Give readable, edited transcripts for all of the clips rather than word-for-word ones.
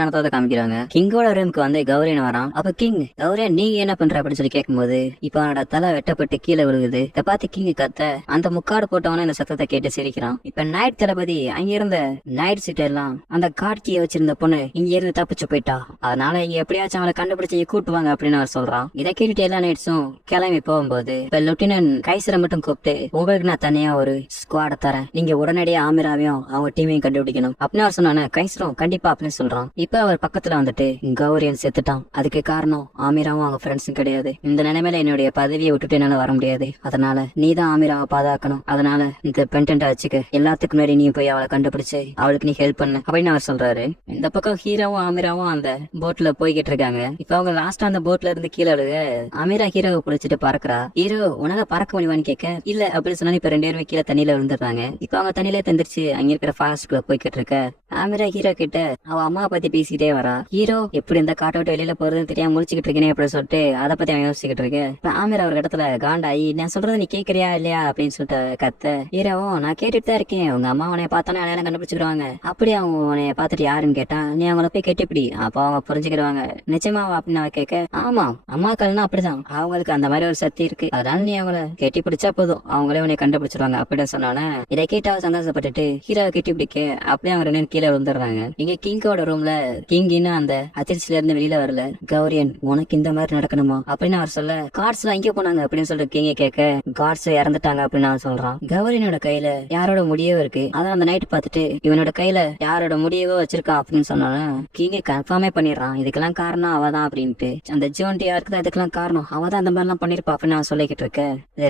நடந்ததை காமிக்கிறாங்க. கிங்கோட ரூமுக்கு வந்து கௌரியன் வரான். அப்ப கிங் கௌரியன் நீங்க என்ன பண்ற அப்படின்னு சொல்லி கேட்கும்போது இப்ப அவனோட தலை வெட்டப்பட்டு கீழே விழுகுது. இதை பார்த்து கிங் கத்த அந்த முக்காடு போட்டவன இந்த சத்தத்தை கேட்டு சிரிக்கிறான். இப்ப நைட் தளபதி அங்க இருந்த நைட் சிட்டி எல்லாம் அந்த காட்கியை வச்சிருந்த பொண்ணு இங்க இருந்து தப்பிச்சு போயிட்டா, அதனால இங்க எப்படியாச்சும் அவளை கண்டுபிடிச்சு கூட்டுவாங்க அப்படின்னு அவர் சொல்றான். இதை கேட்டுட்டு எல்லா நைட்ஸும் கிளம்பி போகும்போது இப்ப லெப்டினன்ட் கைசரை மட்டும் கூப்பிட்டு உங்களுக்கு நான் தனியா ஒரு ஸ்குவாட தரேன், நீங்க உடனடியே ஆமிராவையும் அவங்க டீமையும் கண்டுபிடிக்கணும் அப்படின்னு அவர் சொன்னானே. கைசரும் கண்டிப்பா அப்படின்னு சொல்றான். இப்ப அவர் பக்கத்துல வந்துட்டு கௌரியன் செத்துட்டான், அதுக்கு காரணம் ஆமிராவும் அவங்க ஃப்ரெண்ட்ஸும் கிடையாது. இந்த நிலைமையில என்னுடைய பதவியை விட்டுட்டு என்னால வர முடியாது, அதனால நீ தான் ஆமிராவை பாதுகாக்கணும், அதனால இந்த பென்டென்ட்டை வச்சுக்க, எல்லாத்துக்கும் முன்னாடி நீ போய் அவளை கண்டுபிடிச்சு அவளுக்கு நீ ஹெல்ப் பண்ணு அப்படின்னு அவர் சொல்றாரு. இந்த பக்கம் ஹீரோவும் ஆமிராவும் அந்த போட்ல போய்கிட்டு இருக்காங்க. இப்ப அவங்க லாஸ்டா அந்த போட்ல இருந்து கீழே அழுக ஆமிரா ஹீரோவை பிடிச்சிட்டு பறக்குறா. ஹீரோ உனக்கு பறக்க முடியுமான்னு கேட்க இல்ல அப்படின்னு சொன்னா இப்ப 2 பேருமே கீழே தண்ணியில விழுந்துடுறாங்க. இப்ப அவங்க தண்ணியில தந்திரிச்சு அங்க இருக்கிற ஃபாரஸ்ட்குள்ள போய்கிட்டு இருக்க ஆமிரா ஹீரோ கிட்ட அவ அம்மா பத்தி பேசிட்டே வரா. ஹீரோ எப்படி இந்த காட்டை விட்டு வெளியில போறதுன்னு தெரியாம முழிச்சுக்கிட்டு இருக்கேன் அப்படின்னு சொல்லிட்டு அதை பத்தி அவன் யோசிச்சுக்கிட்டு இருக்கு. இப்ப ஆமிரா ஒரு இடத்துல காண்டாயி நான் சொல்றது நீ கேக்குறியா இல்லையா அப்படின்னு சொல்லிட்டு கத்த. ஹீரோவும் நான் கேட்டுட்டு தான் இருக்கேன், உங்க அம்மா உனைய பார்த்தானே அடையாளம் கண்டுபிடிச்சுக்கிடுவாங்க, அப்படி அவங்க உனைய பார்த்துட்டு யாருன்னு கேட்டா நீ அவங்கள போய் கேட்டுப்பிடி, அப்ப அவங்க புரிஞ்சுக்கிடுவாங்க. நிச்சயமா அப்படின்னு அவ கேட்க ஆமா அம்மாக்கள்னா அப்படிதான், அவங்களுக்கு அந்த மாதிரி ஒரு சக்தி இருக்கு, அதனால நீ அவங்கள கெட்டி பிடிச்சா போதும் அவங்களே உன்னை கண்டுபிடிச்சிருவாங்க அப்படின்னு சொன்னானே. இதை கேட்டு அவ சந்தோஷப்பட்டுட்டு ஹீரோவை கெட்டி பிடிக்க அப்படியே அவங்க 2 கீழே விழுந்துடுறாங்க. இங்க கிங்கோட ரூம்ல கிங் இன்னும் அந்த அதிர்ச்சியில இருந்து வெளியில வரல. கௌரியன் உனக்கு இந்த மாதிரி நடக்கணுமா அப்படின்னு அவர் சொல்ல கார்ட்ஸ் எல்லாம் எங்க போனாங்க அப்படின்னு சொல்லிட்டு கிங்க கேட்க கார்ட்ஸ் இறந்துட்டாங்க அப்படின்னு அவன் சொல்றான். கௌரியனோட கையில யாரோட முடியவோ இருக்கு, அதான் அந்த நைட் பார்த்துட்டு இவனோட கையில யாரோட முடியவோ வச்சிருக்கான் அப்படின்னு சொன்னாலும் கிங்க கன்ஃபார்மே பண்ணிடுறான் இதுக்கெல்லாம் காரணம் அவதான் அப்படின்ட்டு. அந்த ஜோன்டி யாருக்குதான் இதுக்கெல்லாம் காரணம், அவதான் அந்த மாதிரி எல்லாம் பண்ணிருப்பா அப்படின்னு அவன் சொல்லிக்கிட்டு இருக்க.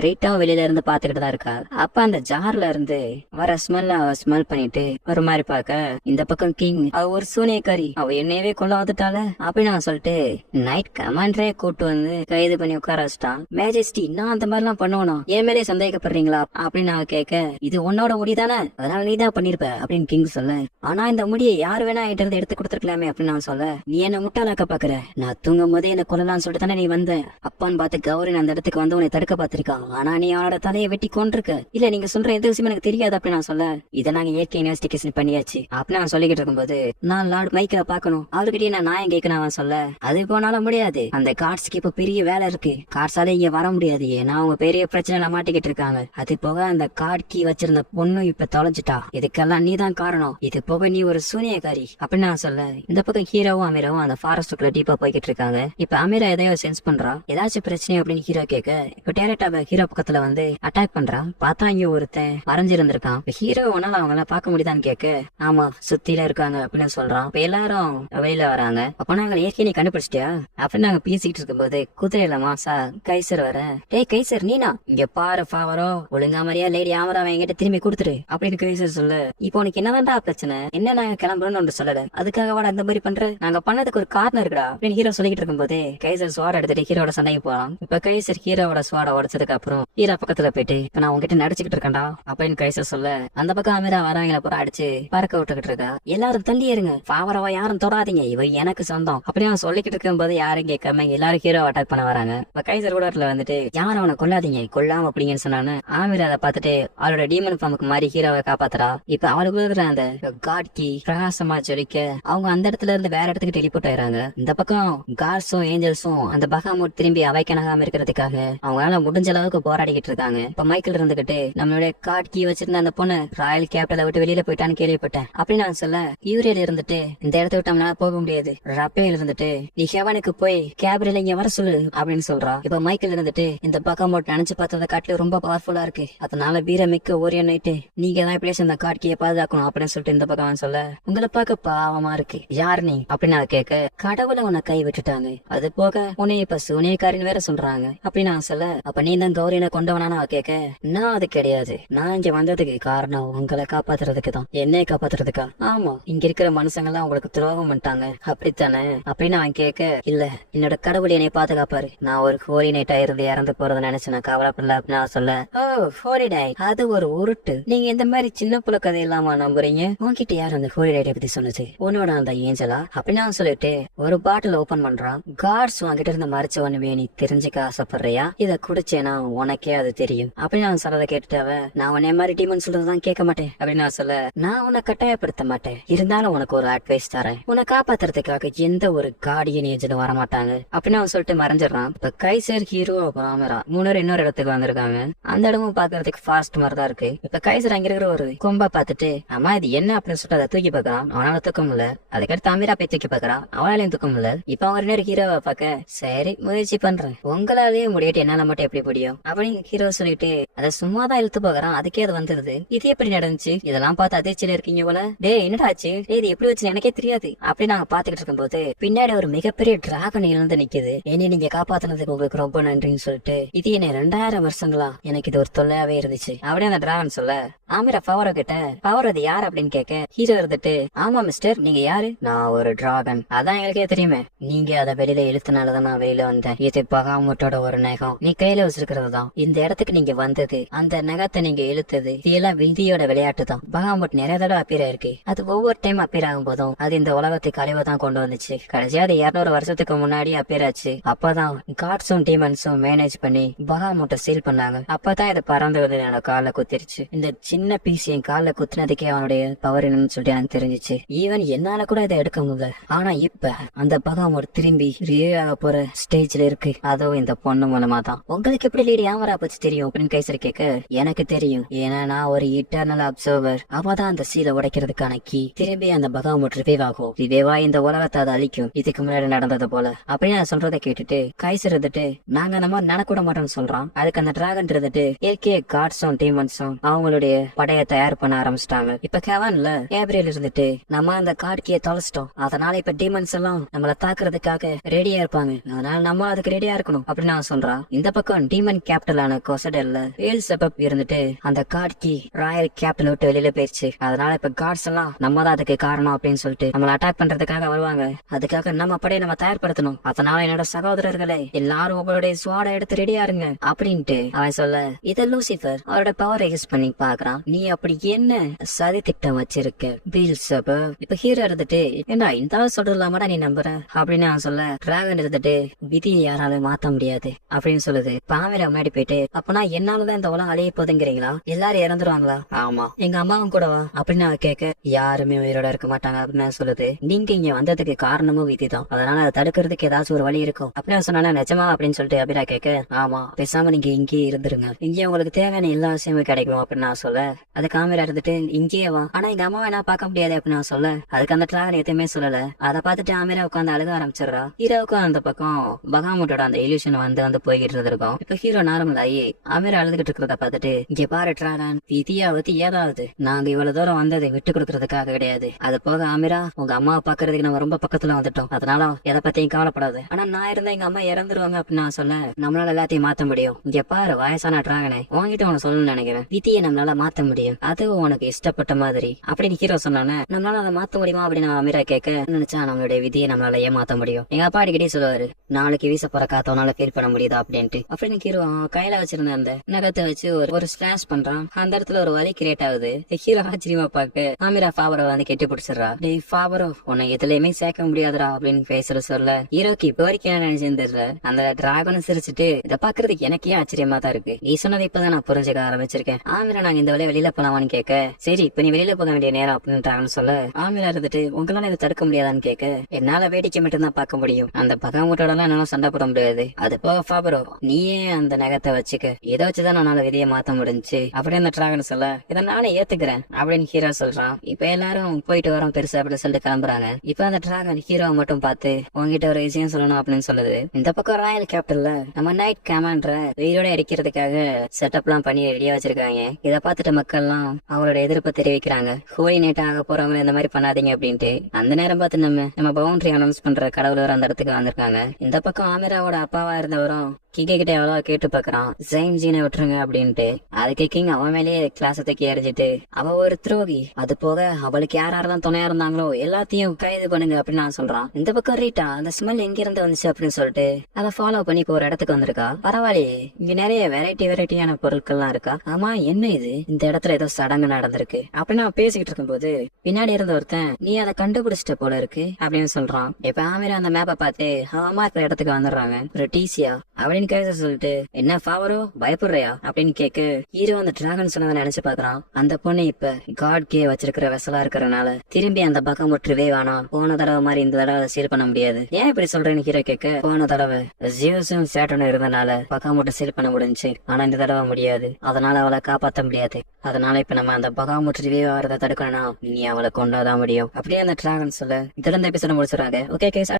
ரீட்டாவும் வெளியில இருந்து பாத்துக்கிட்டு தான் இருக்கா. அப்ப அந்த ஜார்ல இருந்து வர ஸ்மெல் பண்ணிட்டு ஒரு மாதிரி பாக்க இந்த பக்கம் கிங் அவ ஒரு சூனியக்காரி, அவ என்னையவே கொள்ள வந்துட்டால அப்படின்னு அவன் சொல்லிட்டு நைட் கமாண்டரே கூட்டு வந்து கைது பண்ணி உட்கார வச்சிட்டான். மேஜஸ்டி நான் அந்த மாதிரி எல்லாம் பண்ணுவனும் என் மேலே சந்தேகப்படுறீங்களா அப்படின்னு அவன் கேட்க இது உன்னோட முடிதானே அதனால நீ தான் பண்ணிருப்ப அப்படின்னு கிங் சொல்ல, ஆனா இந்த முடியை யாரு வேணா என்கிட்ட இருந்து எடுத்து கொடுத்துருக்கலாமே அப்படின்னு அவன் சொல்ல நீ என்ன முட்டாளாக்க பாக்குற, நான் தூங்கும் போதே என்ன கொல்லலாம்னு சொல்லிட்டு தானே நீ வந்த, அப்பான்னு பார்த்து கௌரின் அந்த இடத்துக்கு வந்து உன்னை தடுக்க பாத்திருக்கான், ஆனா நீ அவனோட தலையை வெட்டி கொண்டிருக்க, இல்ல நீங்க சொல்ற எந்த விஷயம் எனக்கு தெரியாது அப்படின்னு நான் சொல்ல இதை நாங்க இயற்கை இன்வெஸ்டிகேஷன் பண்ணியாச்சு அப்படின்னு அவன் சொல்லிக்கிட்டு இருக்கும்போது நான் லார்ட் மைக்கேல பாக்கணும் அவர்கிட்டயே நான் நியாயம் கேட்கணும் அவன் சொல்ல அது போனாலும் முடியாது, அந்த கார்ட்ஸ்க்கு இப்ப பெரிய வேலை இருக்கு, கார்ட்ஸால இங்க வர முடியாது ஏன்னா அவங்க பெரிய பிரச்சனை மாட்டிக்கிட்டு இருக்காங்க, அது போக அந்த கார்ட் கீ வச்சிருந்த பொண்ணு இப்ப தொலைஞ்சிட்டா, இதுக்கெல்லாம் நீ தான் காரணம், இது போக நீ ஒரு சூனியக்காரி அப்படின்னு நான் சொல்ல இந்த பக்கம் ஹீரோவும் அமீராவும் அந்த ஃபாரஸ்டுக்குள்ள டீப்பா போய்கிட்டு இருக்காங்க. இப்ப அமீரா எதையோ சென்ஸ் பண்றா, ஏதாச்சும் பிரச்சனை அப்படின்னு ஹீரோ கேட்க இப்ப டேரக்டா ஹீரோ பக்கத்துல வந்து அட்டாக் பண்றா. பார்த்தா இங்க ஒருத்தன் மறைஞ்சிருந்திருக்கான். ஹீரோ உன்னால அவங்க எல்லாம் பார்க்க முடியுதான்னு கேட்க ஆமா சுத்தில இருக்காங்க அப்படின்னு சொல்றான். இப்ப எல்லாரும் வெளியில வராங்க. அப்ப நாங்க ஏற்கனவே கண்டுபிடிச்சிட்டியா அப்படின்னு நாங்க பேசிக்கிட்டு இருக்கும்போது குதிரையில மாசா கைசர் வர டேய் கைசர் நீனா இங்க பாரு ஃபாவரோ ஒழுங்கா மாதிரியா லேடி ஆமராவை என்கிட்ட திரும்பி கொடுத்துரு அப்படின்னு கைசர் சொல்ல இப்போ உனக்கு என்னதான்டா பிரச்சனை, என்ன நாங்க கிளம்புறோம்னு ஒன்று சொல்லல அதுக்காக வாட அந்த மாதிரி பண்ற, நாங்க பண்ணதுக்கு ஒரு காரணம் இருக்குடா அப்படின்னு ஹீரோ சொல்லிக்கிட்டு இருக்கும்போது கைசர் ஸ்வாட எடுத்துட்டு ஹீரோட சண்டைக்கு போலாம். இப்ப கைசர் ஹீரோட ஸ்வாட உடச்சதுக்கு அப்புறம் ஹீரோ பக்கத்துல போயிட்டு இப்ப நான் உங்ககிட்ட நடிச்சுக்கிட்டு இருக்கேன்டா அப்படின்னு கைசர் சொல்ல அந்த பக்கம் அமீரா வராங்கள பூரா அடிச்சு பறக்க விட்டுக்கிட்டு இருக்கா. எல்லாரும் தள்ளி இருங்க, ஃபாவரவா யாரும் தொடாதீங்க, இவ எனக்கு சொந்தம் அப்படின்னு அவன் சொல்லிக்கிட்டு இருக்கும்போது யாரும் கேட்காம எல்லாரும் ஹீரோ அட்டாக் பண்ண வராங்க. இப்ப கைசர் கூட வந்துட்டு யாரும் அவனை கொல்லாதீங்க கொல்லாம அப்படிங்கன்னு சொன்னான்னு ஆமீர் அதை பார்த்துட்டு அவளோட டீமன் ஃபார்முக்கு மாதிரி ஹீரோவை காப்பாத்துறா. இப்ப அவளுக்கு இருக்கிற அந்த காட் கீ பிரகாசமா ஜொலிக்க அவங்க அந்த இடத்துல இருந்து வேற இடத்துக்கு டெலிபோர்ட் ஆயிராங்க. இந்த பக்கம் காட்ஸும் ஏஞ்சல்ஸும் அந்த பகாமோட் திரும்பி அவைக்கனாகாம இருக்கிறதுக்காக அவங்களால முடிஞ்ச அளவுக்கு போராடிக்கிட்டு இருக்காங்க. இப்ப மைக்கேல் இருந்துகிட்டு நம்மளுடைய காட் கீ வச்சிருந்த அந்த பொண்ணு ராயல் கேபிட்டலை விட்டு வெளியில போயிட்டான்னு கேள்விப்பட்டேன் அப்படின்னு நான் சொல்ல யூரியல் இருந்துட்டு இந்த இடத்த விட்டு நம்மளால போக முடியாது, ரப்பேல் இருந்துட்டு நீ ஹெவனுக்கு போய் கேபிரில இங்க வர சொல்லு அப்படின்னு சொல்றா. இப்ப மைக்கேல் இருந்துட்டு இந்த பகாமோட் நினைச்சு பார்த்ததை காட்டில ரொம்ப பவர்ஃபுல்லா இருக்கு, அதனால வீரமிக்க ஓரியன் நைட்டு நீங்க தான் பிளேஸ் அந்த காட்கியை பாதுகாக்கணும் அப்படின்னு சொல்லிட்டு இந்த பக்கம் சொல்ல உங்களை பார்க்க பாவமா இருக்கு, யார் நீ அப்படின்னு அதை கேட்க கடவுளை உன்னை கை விட்டுட்டாங்க, அது போக உன்னை இப்ப சூனியக்காரின்னு வேற சொல்றாங்க அப்படின்னு நான் சொல்ல அப்ப நீ தான் கௌரியனை கொண்டவனான்னு அவ கேட்க நான் அது கிடையாது, நான் இங்க வந்ததுக்கு காரணம் உங்களை காப்பாத்துறதுக்கு தான், என்னைய காப்பாத்துறதுக்கா, ஆமா இங்க இருக்கிற மனுஷங்க எல்லாம் உங்களுக்கு துரோகம் பண்ணிட்டாங்க அப்படித்தானே அப்படின்னு அவன் கேட்க இல்ல என்னோட கடவுள் என்னை பாதுகாப்பாரு, நான் ஒரு ஹோலி நைட்டா இருந்து இறந்து போறதை நினைச்சு நான் கவலைப்படல அப்படின்னு நான் சொல்ல ஓ ஹோலி நைட் அது ஒரு உருட்டு, நீங்க இந்த மாதிரி சின்ன புள்ள கதை இல்லாம நம்புறீங்க, உன்கிட்ட யார் அந்த ஹோலி நைட்டை பத்தி சொன்னது, உன்னோட அந்த ஏஞ்சலா அப்படின்னு அவன் சொல்லிட்டு ஒரு பாட்டில் ஓபன் பண்றான். காட்ஸ் உன்கிட்ட இருந்து மறைச்ச ஒண்ணுமே நீ தெரிஞ்சுக்க ஆசைப்படுறியா, இத குடிச்சேனா உனக்கே அது தெரியும் அப்படின்னு அவன் சொல்றதை கேட்டுட்டாவ நான் உன்னை மாதிரி டீமன் சொல்றதுதான் கேட்க மாட்டேன் அப்படின்னு நான் சொல்ல நான் உன்னை கட்டாயப்படுத்த மாட்டேன், இருந்தாலும் உனக்கு ஒரு அட்வைஸ் ப்ராமிஸ் தரேன், உன்னை காப்பாத்துறதுக்காக எந்த ஒரு கார்டியன் ஏஜென்ட் வர மாட்டாங்க அப்படின்னு அவன் சொல்லிட்டு மறைஞ்சிடறான். இப்ப கைசர், ஹீரோ, ஆமரா மூணு இன்னொரு இடத்துக்கு வந்திருக்காங்க. அந்த இடமும் பாக்குறதுக்கு ஃபாஸ்ட் மாதிரி தான் இருக்கு. இப்ப கைசர் அங்க இருக்கிற ஒரு கொம்பா பாத்துட்டு அம்மா இது என்ன அப்படின்னு சொல்லிட்டு அதை தூக்கி பாக்குறான். அவனால தூக்க முடியல. அதுக்கடுத்து அமீரா போய் தூக்கி பாக்குறான். அவனாலையும் தூக்க முடியல. இப்ப அவங்க நேரம் ஹீரோவை பாக்க, சரி முயற்சி பண்றேன், உங்களாலேயே முடியாட்டி என்னால மட்டும் எப்படி முடியும் அப்படின்னு ஹீரோ சொல்லிட்டு அதை சும்மாதான் இழுத்து பாக்குறான். அதுக்கே அது வந்துருது. இது எப்படி நடந்துச்சு, இதெல்லாம் பார்த்து அதிர்ச்சியில இருக்கீங்க போல. டே என்னடா ஆச்சு, இது எப்படி வச்சு எனக்கே தெரியாது அப்படி நாங்க பாத்துக்கிட்டு இருக்கும் போது பின்னாடி ஒரு மிகப்பெரிய டிராகன் இருந்து நிக்குது. என்னை நீங்க காப்பாத்தினதுக்கு உங்களுக்கு ரொம்ப நன்றின்னு சொல்லிட்டு, இது என்ன 2000 வருஷங்களா எனக்கு இது ஒரு தொல்லையாவே இருந்துச்சு அப்படியே அந்த டிராகன் சொல்ல, ஆமிரா பவரோ கிட்ட பவர் அது யார் அப்படின்னு கேட்க, ஹீரோ இருந்துட்டு, ஆமா மிஸ்டர் நீங்க யாரு, நான் ஒரு டிராகன், அதான் எங்களுக்கே தெரியுமே, நீங்க அதை வெளியில இழுத்தனாலதான் நான் வெளியில வந்தேன். இது பகாமட்டோட ஒரு நகம், நீ கையில வச்சிருக்கிறது தான். இந்த இடத்துக்கு நீங்க வந்தது, அந்த நகத்தை நீங்க இழுத்தது, இதெல்லாம் விதியோட விளையாட்டு தான். பகாமட் நிறைய தடவை அப்பீர் ஆயிருக்கு. அது ஒவ்வொரு டைம் அப்பீர் ஆகும் போதும் அது இந்த உலகத்துக்கு அழிவை தான் கொண்டு வந்துச்சு. கடைசியா அது 200 வருஷத்துக்கு முன்னாடி அப்பீர் ஆச்சு. அப்பதான் காட்ஸும் டீமன்ஸும் மேனேஜ் பண்ணி பகாமட்டை சீல் பண்ணாங்க. அப்பதான் இது பறந்து வந்து என்னோட கால குத்திருச்சு. இந்த சின்ன பீஸ் என் கால குத்துனதுக்கே அவனுடைய பவர் என்னன்னு சொல்லிட்டு எனக்கு தெரிஞ்சிச்சு. ஈவன் என்னால கூட இதை எடுக்க முடியல. ஆனா இப்ப அந்த பகாமட் திரும்பி ரியே ஆக போற ஸ்டேஜ்ல இருக்கு. அதுவும் இந்த பொண்ணு மூலமா தான். உங்களுக்கு எப்படி லேடி ஆமரா பத்தி தெரியும் அப்படின்னு கைசர் கேட்க, எனக்கு தெரியும், ஏன்னா நான் ஒரு இட்டர்னல் அப்சர்வர். அவதான் அந்த சீலை உடைக்கிறதுக்கான கீ. திரும்பி அந்த பகாமட் ரிவைவ் ஆகும். ரிவைவா இந்த உலகத்தை அதை அழிக்கும். இதுக்கு முன்னாடி நடந்தது போல அப்படின்னு நான் சொல்றதை கேட்டுட்டு கைசர் இருந்துட்டு, நாங்க அந்த மாதிரி நடக்கூட மாட்டோம்னு சொல்றான். அதுக்கு அந்த டிராகன் இருந்துட்டு, ஏற்கே காட்ஸும் டீமன்ஸும் அவங்களுடைய படைய தயார் பண்ண ஆரம்பிச்சிட்டாங்க. இப்ப கெவான்ல கேப்ரியல் இருந்துட்டு, நம்ம அந்த கார்கியை தொலைச்சிட்டோம், அதனால இப்ப டீமன்ஸ் எல்லாம் நம்மள தாக்குறதுக்காக ரெடியா இருப்பாங்க, அதனால நம்ம அதுக்கு ரெடியா இருக்கணும் அப்படின்னு நான் சொல்றான். இந்த பக்கம் டீமன் கேபிட்டலான கொசடல்ல வேல்செபப் இருந்துட்டு, அந்த கார்கி ராயல் கேபிட்டல் விட்டு வெளியில போயிடுச்சு, அதனால இப்ப கார்ட்ஸ் எல்லாம் நம்ம தான் அதுக்கு காரணம் அப்படின்னு சொல்லிட்டு நம்மள அட்டாக் பண்றதுக்காக வருவாங்க. அதுக்காக நம்ம படையை நம்ம தயார்படுத்தணும். அதனால என்னோட சகோதரர்களே எல்லாரும் உங்களுடைய ஸ்வாட எடுத்து ரெடியா இருங்க அப்படின்ட்டு அவன் சொல்ல, இத லூசிபர் அவரோட பவரை யூஸ் பண்ணி பாக்குறான். நீ அப்படி என்ன சதி திட்டம் வச்சிருக்க வேல்செபப்? இப்ப ஹீரோ இருந்துட்டு, ஏண்டா இந்த ஆள் சொல்றதுலாமடா நீ நம்புற அப்படின்னு நான் சொல்ல, டிராகன் இருந்துட்டு, விதியை யாராலும் மாத்த முடியாது அப்படின்னு சொல்லுது. பாமிரா முன்னாடி போயிட்டு, அப்பனா என்னாலதான் இந்த உலகம் அழிய போதுங்கிறீங்களா, எல்லாரும் இறந்துருவாங்களா? ஆமா, எங்க அம்மாவும் கூடவா அப்படின்னு அவ கேட்க, யாருமே உயிரோட இருக்க மாட்டாங்க அப்படின்னு சொல்லுது. நீங்க இங்க வந்ததுக்கு காரணமும் விதி தான், அதனால அதை தடுக்கிறதுக்கு ஏதாச்சும் ஒரு வழி இருக்கும் அப்படின்னு சொன்னால, நிஜமா அப்படின்னு சொல்லிட்டு அபிரா கேட்க, ஆமா பேசாம நீங்க இங்கேயே இருந்துருங்க, இங்கே உங்களுக்கு தேவையான எல்லா விஷயமும் கிடைக்கும் அப்படின்னு நான் சொல்ல, அது காமிரா இருந்துட்டு, இங்கேயே வா, ஆனா எங்க அம்மாவை என்ன பார்க்க முடியாது அப்படின்னு நான் சொல்ல, அதுக்கு அந்த டிராகன் எதுவுமே சொல்லல. அதை பார்த்துட்டு அமீரா உட்காந்து அழுக ஆரம்பிச்சிடறா. ஹீரோவுக்கும் அந்த பக்கம் பகாமட்டோட அந்த இல்யூஷன் வந்து போய்கிட்டு இருந்திருக்கும். இப்ப ஹீரோ நார்மல் ஆகி அமீரா அழுதுகிட்டு இருக்கிறத பார்த்துட்டு, இங்க பாரு டிராகன், விதியாவது ஏதாவது நாங்க இவ்வளவு தூரம் வந்ததை விட்டு கொடுக்கறதுக்காக கிடையாது. அது போக அமீரா, உங்க அம்மாவை பாக்குறதுக்கு நம்ம ரொம்ப பக்கத்துல வந்துட்டோம், அதனால எதை பத்தியும் கவலைப்படாது. ஆனா நான் இருந்தா எங்க அம்மா இறந்துருவாங்க அப்படின்னு நான் சொல்ல, நம்மளால எல்லாத்தையும் மாத்த முடியும். இங்க பாரு வயசான டிராகனே, உன்கிட்ட உனக்கு சொல்லணும்னு நினைக்கிறேன், விதியை நம்மளால மாத்த முடியும், அது உனக்கு இஷ்டப்பட்ட மாதிரி அப்படின்னு ஹீரோ சொன்னானே. நம்மளால அதை மாத்த முடியுமா அப்படின்னு அமீரா கேட்க, நினைச்சா நம்மளுடைய விதியை நம்மளால ஏமாத்த முடியும். எங்க அப்பா அடிக்கடி சொல்லுவாரு, நாளைக்கு வீச போற காத்தவனால ஃபீல் பண்ண முடியுதா அப்படின்ட்டு. அப்படின்னு ஹீரோ கையில வச்சிருந்த அந்த நகத்தை வச்சு ஒரு ஸ்லாஷ் பண்றான். அந்த இடத்துல ஒரு வலி கிரியேட் ஆகுது. ஹீரோ ஆச்சரியமா பாக்க அமீரா ஃபாபரோ வந்து கெட்டி பிடிச்சிடறா. டேய் ஃபாபரோ, உன்னை எதுலயுமே சேர்க்க முடியாதுடா அப்படின்னு பேசுற சொல்ல, ஹீரோக்கு இப்ப வரைக்கும் என்ன நினைச்சுன்னு தெரியல. அந்த டிராகனும் சிரிச்சுட்டு, இதை பாக்குறதுக்கு எனக்கே ஆச்சரியமா தான் இருக்கு, நீ சொன்னதை இப்பதான் நான் புரிஞ்சுக்க ஆரம்பிச்சிருக்கேன். ஆமிரா நாங்க இந்த வழியை வெளியில போலாமான்னு கேட்க, சரி இப்ப நீ வெளியில போக வேண்டிய நேரம் அப்படின்னு டிராகன் சொல்ல, ஆமிரா இருந்துட்டு, உங்களால இதை தடுக்க முடியாதான்னு கேட்க, என்னால வேடிக்கை மட்டும் தான் பார்க்க முடியும், அந்த பகாமட்டோட எல்லாம் என்னால சண்டை போட முடியாது. அது போக ஃபாபரோ, நீயே அந்த நகத்தை வச்சுக்க, இதை வச்சுதான் நானால விதியை மாத்த முடிஞ்சு அப்படின்னு அந்த டிராகன் சொல்ல, இதை நானே ஏத்துக்கிறேன் அப்படின்னு ஹீரோ சொல்றான். இப்ப எல்லாரும் போயிட்டு வரோம் பெருசா அப்படின்னு சொல்லிட்டு கிளம்புறாங்க. இப்ப அந்த டிராகன் ஹீரோ மட்டும் பார்த்து, உங்ககிட்ட ஒரு விஷயம் சொல்லணும் அப்படின்னு சொல்லுது. இந்த பக்கம் ராயல் கேபிட்டல்ல நம்ம நைட் கமாண்டர வெயிலோட அடிக்கிறதுக்காக செட்டப் எல்லாம் பண்ணி ரெடியா வச்சிருக்காங்க. இதை பார்த்துட்டு மக்கள் எல்லாம் அவங்களோட எதிர்ப்பு தெரிவிக்கிறாங்க. ஹோலி நைட் ஆக போறவங்க இந்த மாதிரி பண்ணாதீங்க அப்படின்ட்டு. அந்த நேரம் பார்த்து நம்ம பவுண்டரி அனௌன்ஸ் பண்ற கடவுளர் அந்த இடத்துக்கு வந்திருக்காங்க. இந்த பக்கம் ஆமிராவோட அப்பாவா இருந்தவரும் கிங்க கிட்ட எவ்வளவு கேட்டு பாக்குறான், ஜெயின் ஜீனை விட்டுருங்க அப்படின்ட்டு. அதுக்கு கிங் அவன் மேலேயே கிளாஸ் தூக்கி எறிஞ்சிட்டு, அவ ஒரு துரோகி, அது போக அவளுக்கு யாரெல்லாம் துணையா இருந்தாங்களோ எல்லாத்தையும் கைது பண்ணுங்க அப்படின்னு நான் சொல்றான். இந்த பக்கம் ரீட்டா அந்த ஸ்மெல் எங்க இருந்து வந்துச்சு அப்படின்னு சொல்லிட்டு அதை ஃபாலோ பண்ணி இப்போ ஒரு இடத்துக்கு வந்திருக்கா. பரவாயில்லையே, இங்க நிறைய வெரைட்டியான பொருட்கள்லாம் இருக்கா. ஆமா என்ன இது, இந்த இடத்துல ஏதோ சடங்கு நடந்திருக்கு அப்படின்னு நான் பேசிக்கிட்டு இருக்கும்போது பின்னாடி இருந்த ஒருத்தன், நீ அதை கண்டுபிடிச்சிட்ட போல இருக்கு அப்படின்னு சொல்றான். இப்ப ஆமிரா அந்த மேப்பை பார்த்து அவமா இருக்கிற இடத்துக்கு வந்துடுறாங்க. ஒரு டீசியா அப்படின்னு கேட்க சொல்லிட்டு என்ன ஃபாவரோ பயப்படுறியா அப்படின்னு கேட்க ஹீரோ அந்த டிராகன் சொன்னதை நினைச்சு பாக்குறான். அந்த பொண்ணு இப்ப காட் கே வச்சிருக்கிற வெசலா இருக்கிறனால திரும்பி அந்த பக்கம் முற்றுவே வேணாம். போன தடவை மாதிரி இந்த தடவை சீல் பண்ண முடியாது. ஏன் இப்படி சொல்றேன்னு ஹீரோ கேட்க போன தடவை ஜியோஸும் சேட்டனும் இருந்தனால பக்கம் மட்டும் சீல் பண்ண முடிஞ்சுச்சு. ஆனா இந்த தடவை முடியாது. அதனால அவளை காப்பாற்ற முடியாது. அதனால இப்ப நம்ம அந்த பகம் முற்றுவே வரதை தடுக்கணும்னா நீ அவளை கொண்டாதான் முடியும். அப்படியே அந்த டிராகன் சொல்ல இதுல இந்த எபிசோட முடிச்சிடறாங்க. Okay case.